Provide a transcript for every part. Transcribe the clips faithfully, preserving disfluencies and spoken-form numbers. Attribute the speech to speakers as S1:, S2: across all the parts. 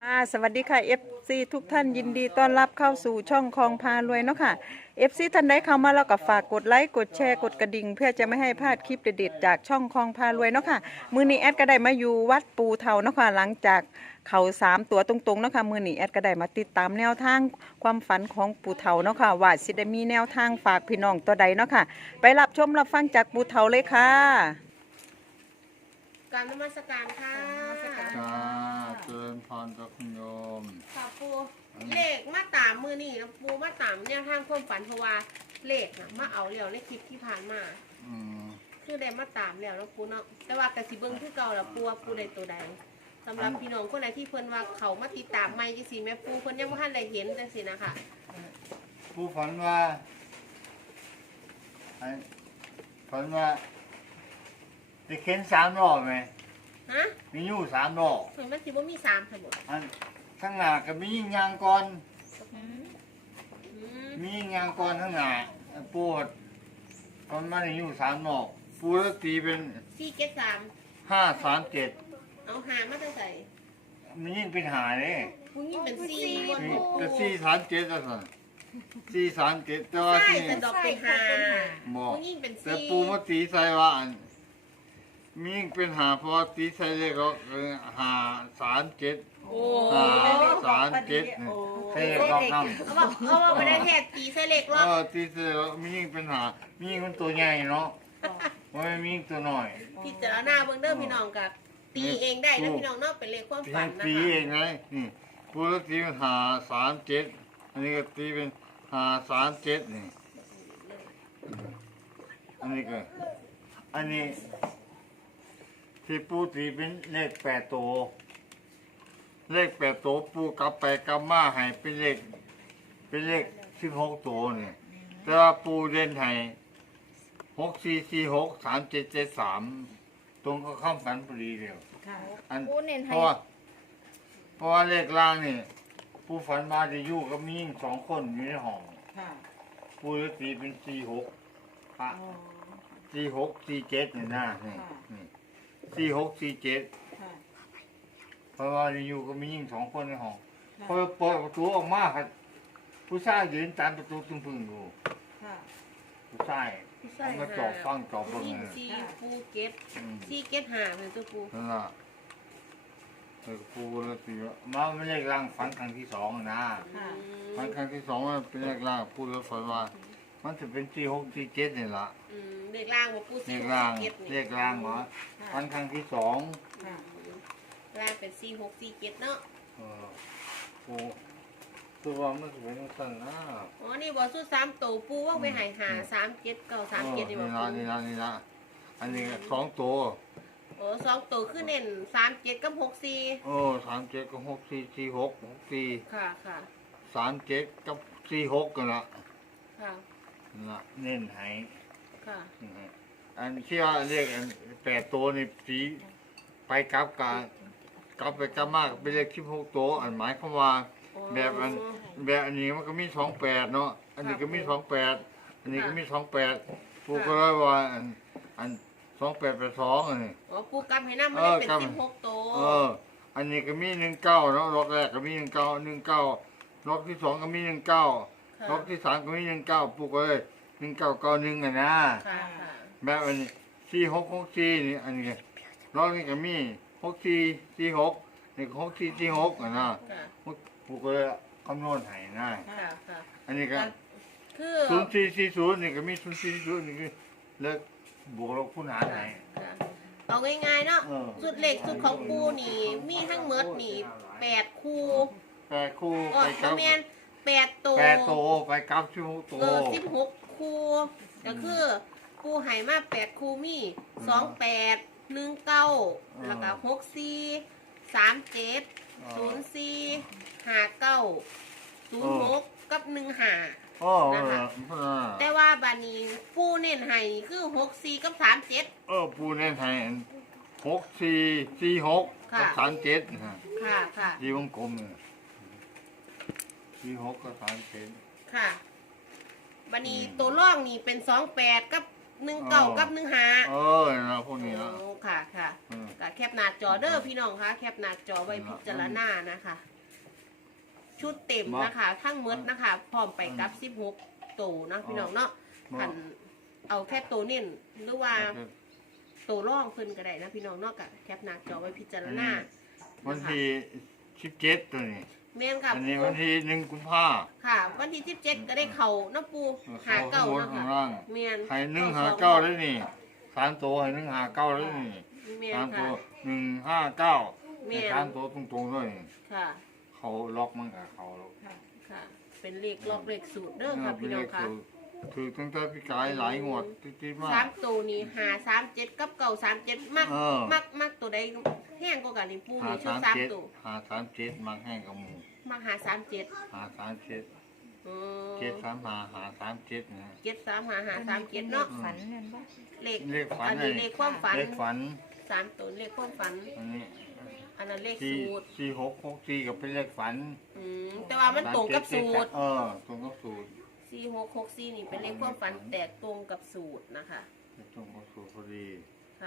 S1: อ่าสวัสดีค่ะ เอฟ ซี ทุกท่านยินดีต้อนรับเข้าสู่ช่องคลองพารวยเนาะค่ะ เอฟ ซี ท่านใดเข้ามาแล้วก็ฝากกดไลค์กดแชร์กดกระดิ่งเพื่อจะไม่ให้พลาดคลิปเด็ดๆจากช่องคลองพารวยเนาะค่ะมื้อนี้แอดก็ได้มาอยู่วัดปูเทาเนาะค่ะหลังจากเขาสามตัวตรงๆเนาะค่ะมื้อนี้แอดก็ได้มาติดตามแนวทางความฝันของปูเทาเนาะค่ะว่าสิได้มีแนวทางฝากพี่น้องตัวใดเนาะค่ะไปรับชมรับฟังจากปูเทาเลยค่ะ
S2: กรารนมัสการค่ะ
S3: จ้าเจริญพรกับคุณโยม
S2: ค่ะปูเลขมาตามมือนี่นะปูมาตามเนี่ยทางความฝันเพราะว่าเลขนะมาเอาแล้วในคลิปที่ผ่านมา
S3: อืม
S2: คือได้มาตามแล้วนะปูเนาะแต่ว่ากระสิเบิ้งคือเก่าแล้วปูว่าปูใดตัวใดสำหรับพี่น้องคนไหนที่เพิ่นว่าเขามาติดตามไม่จังสิแม่ปูเพิ่นยังบ่ทันได้เห็นจังสินะคะ
S3: ผู้ฝันว่าไอ้ฝันว่าจะเข็นสามรอบไหม
S2: ฮะ
S3: มีอยู่สามรอบ
S2: เพิ่นมันสิบ่มีสามทั้งหมด
S3: อันข้างหน้าก็มียิงยางก่อน
S2: อืม
S3: มียิงยางก่อนข้างหน้าปวดตอนมันอยู่สามรอบปูแล้วตีเป็น
S2: สี่เจ็ดสาม
S3: ห้าสามเจ็ด
S2: เอาหามาตั้งใส่
S3: มันยิ่งเป็นหาเลย
S2: ปูยิ่งเป็นสี่บน
S3: นี่
S2: หกปู
S3: แต่สี่สามเจ็ดแล้วสิสี่สามเจ็ดแต่ว่า
S2: ใช่
S3: ที่
S2: แต่ดอกเป็นหา
S3: บอก
S2: ปูยิ่งเป็น
S3: แต่
S2: สี่
S3: ปูมาตีใส่ว่าอันมีเป็นหาเพราะว่าตีใส่เลขก็คือหาสามเจ็ด
S2: โอ้
S3: หาสามเจ็ดนี่ใช่รอบน้ำ
S2: เขาบอกเขาบอกไม่ได้แทกตีใส่เหล็กหร
S3: เอ
S2: อก
S3: อตีใส่แล้วมียิ่งเป็นหามียิ่งมันตัวใหญ่เนาะไม่มียิ่งตัวน้อย
S2: พิจารณาเบื้องเด้อพี่น้องกับตีเองได้นะพี่น้องเนาะเป็นเลขความ
S3: เพี
S2: ฝั
S3: ย
S2: น
S3: ง
S2: นะ
S3: ตี
S2: คะ
S3: เองไงนี่ปูแล้วตีเป็นหาสามเจ็ดอันนี้ก็ตีเป็นหาสามเจ็ดนี่อันนี้ก็อันนี้ที่ปูตีเป็นเลขแปดตัวเลขแปดตัวปูกลับไปกลับมาให้เป็นเลขเป็นเลขสิบหกตัวนี่แต่ว่าปูเล่นให้หกสี่สี่หกสามเจ็ดเจ็ดสามตรงก็เข้ากันพอดีเดียวอัน
S4: ปูเน้น
S3: เพ
S4: ให้
S3: ราะว่าเพราะว่าเลขล่างนี่ปูฝันมาจะอยู่กับมียิ่งสองคนอยู่ในห้องปูเลยตีเป็นสี่หกค่ะสี่หกสี่เจ็ดนี่นะนี่นี่สี่หกสี่เจ็ดเพราะว่าอยู่ก็มียิ่งสองคนในห้องพอเปิดประตูออกมาครับผู้ชายยืนตามประตูตึงพึ่งอยู่ผู้ชายมันก็จอบฟังจอบเบิ่ง
S2: ยิ่ง
S3: เลย
S2: ซีปูเก็ต
S3: อืม
S2: ซีเก็ตหาเป็นตัวปู
S3: นั่นล่ะเออปูแล้วตีว่ามาไม่เลขล่างฝันครั้งที่สองนะฝันครั้งที่สองมันเป็นเลขล่างพูดแล้วฝันว่า มันจะเป็นสี่หกสี่เจ็ดนี่ละ
S2: อืมเลขล่างว่าปู
S3: เล
S2: ซี
S3: ขล่าง
S2: เก็ต
S3: เลขล่างเหรอฝันครั้งที่สอง
S2: ล่างเป็นซีหกซีเก็ตเนาะ
S3: เออปูตัวว่ามันจะเป็นสั้นนะ
S2: อ๋อนี่บอสู้สามตัวปูว่าไปหายหาสามเก็ตเก้าสามเก็ตนี่บอ
S3: นี่
S2: ปู
S3: ละนี่ละนี่ละอันนี้ก็สองตัว
S2: โอ้สองตัวคือเน้นสามเจ็ดกับหกซี
S3: โอ้สามเจ็ดกับหกสี่สี่หกหกสี่
S2: ค่ะค่ะ
S3: สามเจ็ดกับสี่หกกันละ
S2: ค่ะ
S3: นั่นละเน้นให้
S2: ค่ะ
S3: อันที่ว่าเรียกอันแปดตัวนี่สีไปกลับกากลับไปกลับมากเป็นเลขที่หกตัวอันหมายความว่าแบบอันแบบอันนี้มันก็มีสองแปดเนาะอันนี้ก็มีสองแปดอันนี้ก็มีสองแปดปูก็เลยว่าอันอันสองแปดแปดสองอันนี้
S2: อ๋อปูกำให้น้ำมันได้เป็นสิบหกตัว
S3: เอออันนี้ก็มีหนึ่งเก้าเนาะล็อกแรกก็มีหนึ่งเก้าหนึ่งเก้าล็อกที่สองก็มีหนึ่งเก้าล็อกที่สามก็มีหนึ่งเก้าปูก็เลยหนึ่งเก้าเก้าหนึ่งอ่ะนะ
S2: ค่ะค่ะ
S3: แบบอันนี้สี่หกหกสี่นี่อันนี้รอบนี้ก็มีหกสี่สี่หกนี่ก็หกสี่สี่หกอ่ะนะ
S2: ค่ะ
S3: ผูกก็เลยคำนวณให้นะ
S2: ค่ะค่ะ
S3: อันนี้ก็
S2: คือ
S3: ศูนย์สี่สี่ศูนย์นี่ก็มีศูนย์สี่ศูนย์นี่คือเลิกบวกลบคูณหารให้
S2: ค่ะเอาง่ายๆเนาะ
S3: เออ
S2: สุดเหล็กสุดของปูนี่มีทั้งเมิดนี่แปดคู่
S3: แปดคู่
S2: ก็
S3: ไปกลับ
S2: แมนแปดตัว
S3: แปดโตวไปกลับชั่วโมงโต
S2: เออสิบหกคู่ก็คือปูไหมาแปดคู่มีสองแปดหนึ่งเก้าแล้วก็หกสี่สามเจ็ดศูนย์สี่ห้าเก้าศูนย์หกกับหนึ่งห้า
S3: โอ้
S2: นะคะ
S3: เออ
S2: แต่ว่าบานี้ปูเน้นให้คือหกสี่กับสามเจ็ด
S3: เออปูเน้นให้หกสี่สี่หก
S2: ค่ะ
S3: กับสามเจ็ดนะ
S2: ค่ะค่ะ
S3: สี่วงกลมเนี่ยสี่หกกับสามเจ็ด
S2: ค่ะบานี้ตัวร่องนี่เป็นสองแปดกับหนึ่งเก้ากับหนึ่งห้า
S3: เออนะพวกนี้นะ
S2: โอ้ค่ะค่ะ
S3: อืม
S2: ก็แคปหน้าจอเด้อพี่น้องคะแคปหน้าจอไว้พิจารณานะคะ ชุดเต็มนะคะทั้งหมดนะคะ พร้อมไปกับสิบหกตัวนะพี่น้องเนาะขันเอาแค่ตัวเน้นหรือว่าตัวร่องเพิ่นก็ได้นะพี่น้องเนาะกับแคปหน้าจอไว้พิจารณา
S3: วันที่สิบเจ็ดตัวนี้
S2: เมนค่ะ
S3: อันนี้วันที่หนึ่งกุมภา
S2: ค่ะ วันที่สิบเจ็ดก็ได้เข่าน้ำปูหาเก้า
S3: ข้
S2: นะ
S3: ข้า
S2: คะ
S3: งล่าง
S2: เมน
S3: ให้หนึ่งหาเก้าได้นี่สามตัวให้หนึ่งหาเก้าได้นี่
S2: เมน
S3: สามตั
S2: ค่ะ
S3: วหนึ่งห้าเก้า
S2: แม่น
S3: สามตัวตรงๆด้วย
S2: ค่ะ
S3: เขาล็อกมันกับเขาล็อก
S2: ค่ะ เป็นเลขล็อกเลขสูตรเด้อค่ะพี่น้องค่ะ
S3: ถือตั้งแต่พี่กายหลายงวดติดๆมา
S2: สาก มตัวนี้หาสามเจ็ดกับเก่าสามเจ็ดมัก
S3: เออ
S2: มักมักตัวใดแห้งก็กันนี่ปู
S3: หา
S2: นี่ชุด
S3: สาม
S2: สาม
S3: เจ็ด
S2: ตัว
S3: หาสามเจ็ดมักแห้งกับหมู
S2: มักหาสามเจ็ด
S3: หาสามเจ็ด
S2: อืม
S3: เจ็ดสามหาหาสามเจ็ดนะ
S2: เจ็ดสามหาหาสามเจ็ดเนาะ
S4: ฝันเนี่ยบ่
S2: เลข
S3: เลขฝัน
S2: อันนี้
S3: เลย
S2: เลขความฝัน
S3: เลขฝัน
S2: สามตัวเลขความฝัน
S3: อันนี้
S2: อันนั้นเลข
S3: สี่
S2: สูตร
S3: สี่หกหกสี่กับเป็นเลขฝัน
S2: อืมแต่ว่ามันตรงกับสูตร
S3: เออตรงกับสูตร
S2: สี่หกหกสี่นี่เป็นเลขความฝันแต่ตรงกับสูตรนะคะ
S3: ตรงกับสูตรพอดี
S2: ค่ะ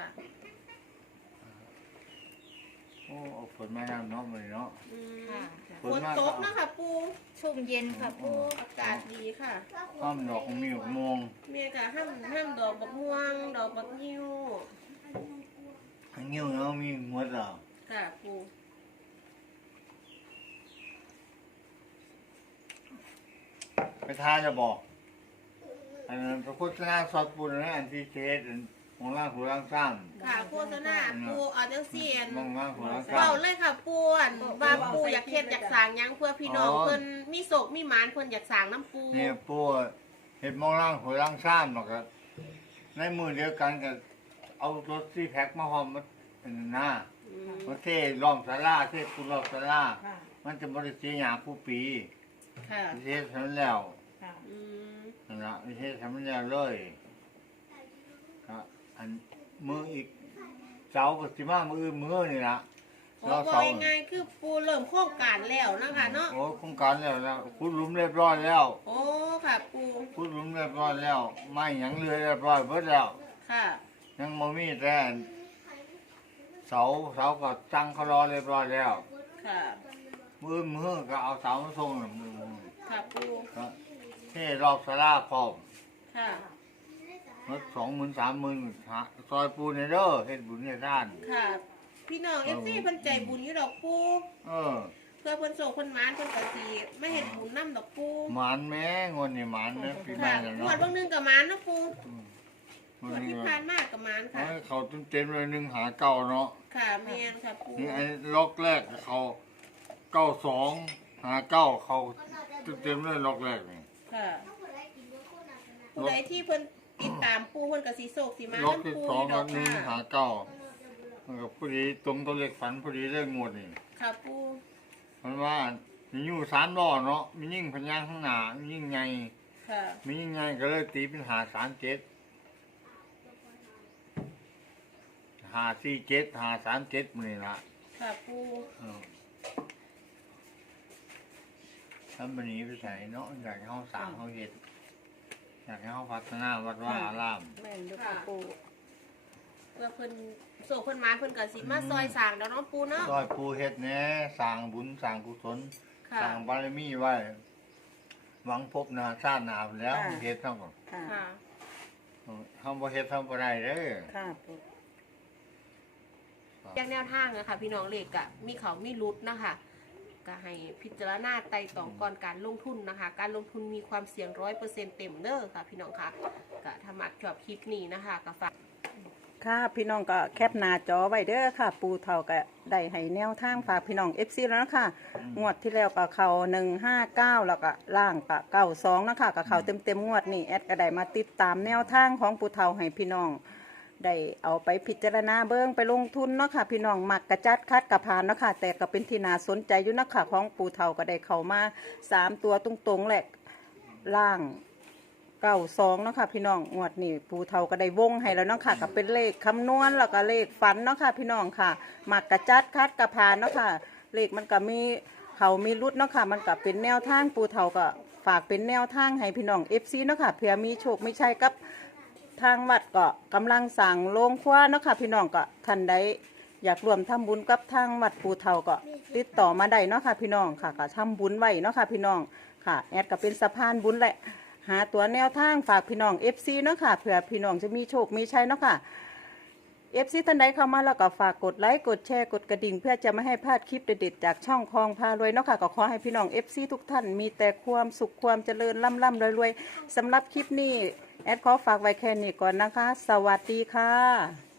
S3: โอ้เอาฝนมาแล้วเนาะมันเนาะ
S2: อืม
S4: ค่ะ
S2: ฝนตกนะคะปู
S4: ช่วงเย็นค่ะปู
S2: อากาศดีค่ะ
S3: ข้ามดอกมีหกโมง
S2: เมียกะห้ามห้ามดอกบักม่วง ดอกบักยิ้ว
S3: อันนี้เนาะมีหมดอ่ะ
S2: ค่ะปู
S3: ไปทานจะบอกอันนั้นพระพุทธนาสอดปูนนะอันที่เทศของล่างหัวล่างซ้ำ
S2: ค่ะโฆษณาปูเอาจังเสียน
S3: มองล่างหัวล่าง
S2: เบา
S3: ซ้ำ
S2: เลยค่ะปูอันว่าปูอยากเฮ็ดอยากสร้างหยังเพื่อพี่น้อง
S3: อ๋อ
S2: เพิ่นมีโศกมีหมานเพิ่นอยากสร้างน้ำปู
S3: เนี่ยปูเห็ดมองล่างหัวล่างซ้ำหรอกครับในมือเดียวกันกับเอารถซีแพ็คมาหอมมันเป็นหน้า
S2: อืม
S3: มันเท่ร่องสาราเท่ปูรองสารามันจะบริสีหยาผู้ปี
S2: ค่ะ
S3: เทศทำแล้ว
S2: อืม
S3: นั่นละเทศทำแล้วเลยครับอันมืออีกเสากับสิมามืออื่นมือนี่ละ
S2: โอ้บอกง่ายๆคือปูเริ่มโครงการแล้วนะคะเนาะ
S3: โอ้โครงการแล้วแล้วขุดหลุมเรียบร้อยแล้ว
S2: โอ้ค่ะปู
S3: ขุดหลุมเรียบร้อยแล้วไม้หยังเรือเรียบร้อยเบิดแล้ว
S2: ค่ะ
S3: ยังบ่มีแต่เสาเสาก็จังเขารอเรียบร้อยแล้ว
S2: ค่ะ
S3: มือมือก็เอาเสามาส่งน่ะมือมือ
S2: ค่ะปู
S3: ก็เท่รอบสลาพร้อม
S2: ค่ะ
S3: รถสองหมื่นสามหมื่นหาซอยปูนในเด้อเฮ็ดบุญในด้าน
S2: ค่ะ พี่น้องเอฟซีเพิ่นใจบุญอยู่ดอกปู
S3: เออ
S2: เพื่อเพิ่นโศกเพิ่นหมานเพิ่นก็สิไม่เห็นบุญนำดอกปู
S3: หมานแม่งวดนี้หมานนะปีใหม่
S2: ค่ะ
S3: แล้ว
S2: ง
S3: เนาะ
S2: วดบางนึงก็หมานนะปู
S3: อืม
S2: ง
S3: วัน
S2: วด
S3: นี้
S2: ที่
S3: ก็
S2: ผ่านมาก็หมานค่ะ
S3: ให้เขาเต็มๆเลยหนึ่งหาเก้าเนาะ
S2: ค่ะแม่นค่ะปู
S3: นี่ไอ้ล็อกแรกเขาเก้าสองหาเก้าเขาเต็มๆเลยล็อกแรกนี่
S2: ค่ะผู้ใดที่เพิ่นติดตามปูเพิ่นก็สิโศกสิมา
S3: ล็อก
S2: นำ
S3: ที่
S2: ปู
S3: สอง
S2: ด
S3: กั
S2: อบ ก
S3: หนึ่ง
S2: ค่ะ
S3: หาเก้ามันก็พอดีตรงตัวเลขฝันพอดีเรื่องงวดนี่
S2: ค่ะปู
S3: มันว่ามีอยู่สามล้อเนาะมียิ่งพญางข้างหน้ามียิ่งไง
S2: ค่ะ
S3: มียิ่งไงก็เลยตีเป็นหาสามเจ็ดหาสี่เจ็ดหาสามเจ็ดมันนี่ละ
S2: ค่ะปู
S3: เออทำแบบนี้ไปใส่เนาะอยากให้เขาสร้างเขาเห็ดอยากให้เขาพัฒนาวัดว่าอาราม
S4: แม่นอยู่ค่ะปู
S2: เพื่อเพิ่นโศกเพิ่นหมานเพิ่นก็สิมาซอยสร้างดอกเนาะปูเนาะ
S3: ซอยปูเห็ดแหน่สร้างบุญสร้างกุศล
S2: ค่ะ
S3: สร้างบารมีไว้ หวังพบนาชาติหนาพุ่นแล้วเฮ็ดเท่าก่อน
S4: ค่ะ
S2: ค่ะ
S3: ทำบ่เฮ็ดทำบ่ได้เด้อ
S4: ค่ะปู
S2: อย่างแนวทางนะคะพี่น้องเลขอะมีเขามีรุดนะคะก็ให้พิจารณาไต่ตองก่อนการลงทุนนะคะ การลงทุนมีความเสี่ยงร้อยเปอร์เซ็นต์เต็มเด้อค่ะ พี่น้องค่ะก็ถ้ามักชอบคลิปนี้นะคะก็ฝาก
S1: ค่ะพี่น้องก็แคปหน้าจอไว้เด้อค่ะ ปูเท่าก็ได้ให้แนวทางฝากพี่น้อง เอฟ ซี แล้วนะคะงวดที่แล้วก็เขาหนึ่งห้าเก้าแล้วก็ล่างก็เก้าสองนะคะก็เขาเต็มเต็มๆงวดนี่แอดก็ได้มาติดตามแนวทางของปูเท่าให้พี่น้อง ได้เอาไปพิจารณาเบิ้งไปลงทุนเนาะค่ะพี่น้องมักกระจัดคัดกระพานเนาะค่ะแต่ก็เป็นที่น่าสนใจอยู่นะค่ะของปูเท่าก็ได้เข้ามาสามตัวตรงๆแหละล่างเก้าสองเนาะค่ะพี่น้องงวดนี้ปูเท่าก็ได้วงให้แล้วเนาะค่ะก็เป็นเลขคำนวณแล้วก็เลขฝันเนาะค่ะพี่น้องค่ะมักกระจัดคัดกระพานเนาะค่ะเลขมันก็มีเขามีรุดเนาะค่ะมันก็เป็นแนวทางปูเท่าก็ฝากเป็นแนวทางให้พี่น้อง เอฟ ซี เนาะค่ะเผื่อมีโชคไม่ใช่กับทางวัดก็กำลังสั่งโรงครัวเนาะค่ะพี่น้องก็ท่านใดอยากร่วมทำบุญกับทางวัดปูเฒ่าก็ติดต่อมาได้เนาะค่ะพี่น้องค่ะก็ทำบุญไว้เนาะค่ะพี่น้องค่ะแอดก็เป็นสะพานบุญแหละหาตัวแนวทางฝากพี่น้อง เอฟ ซี เนาะค่ะเผื่อพี่น้องจะมีโชคมีชัยเนาะค่ะ เอฟ ซี ท่านใดเข้ามาแล้วก็ฝากกดไลค์กดแชร์กดกระดิ่งเพื่อจะไม่ให้พลาดคลิปเด็ดๆจากช่องคลองพารวยเนาะค่ะก็ขอให้พี่น้อง เอฟ ซี ทุกท่านมีแต่ความสุขความเจริญร่ำร่ำรวยๆสำหรับคลิปนี้แอดขอฝากไว้แค่นี้ก่อนนะคะ สวัสดีค่ะ